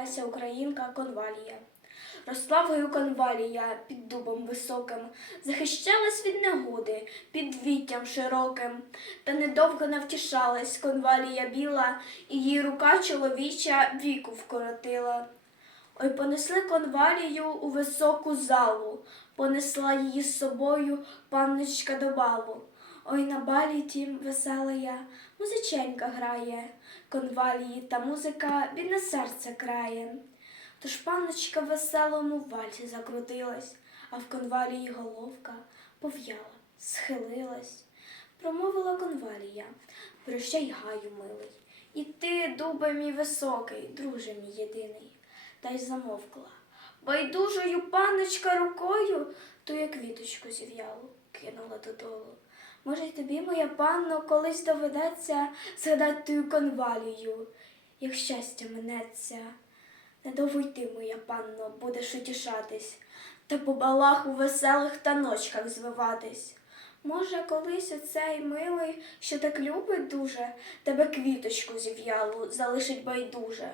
Леся Українка конвалія. Росла в конвалія під дубом високим, захищалась від негоди під віттям широким, та недовго навтішалась конвалія біла, і її рука чоловіча віку вкоротила. Ой, понесли конвалію у високу залу, понесла її з собою панночка до балу. Ой, на балі тім весела я, музиченька грає, конвалії та музика бідне серце крає. Тож панночка в веселому вальсі закрутилась, а в конвалії головка пов'яла, схилилась. Промовила конвалія, прощай гаю, милий, і ти, дубе мій високий, друже мій єдиний, та й замовкла. Байдужою панночка рукою, то як квіточку зів'ялу, кинула додолу. Може, й тобі, моя панно, колись доведеться згадати тую конвалію, як щастя минеться. Недовго й ти, моя панно, будеш утішатись, та по балах у веселих таночках звиватись. Може, колись оцей милий, що так любить дуже, тебе квіточку зів'ялу залишить байдуже.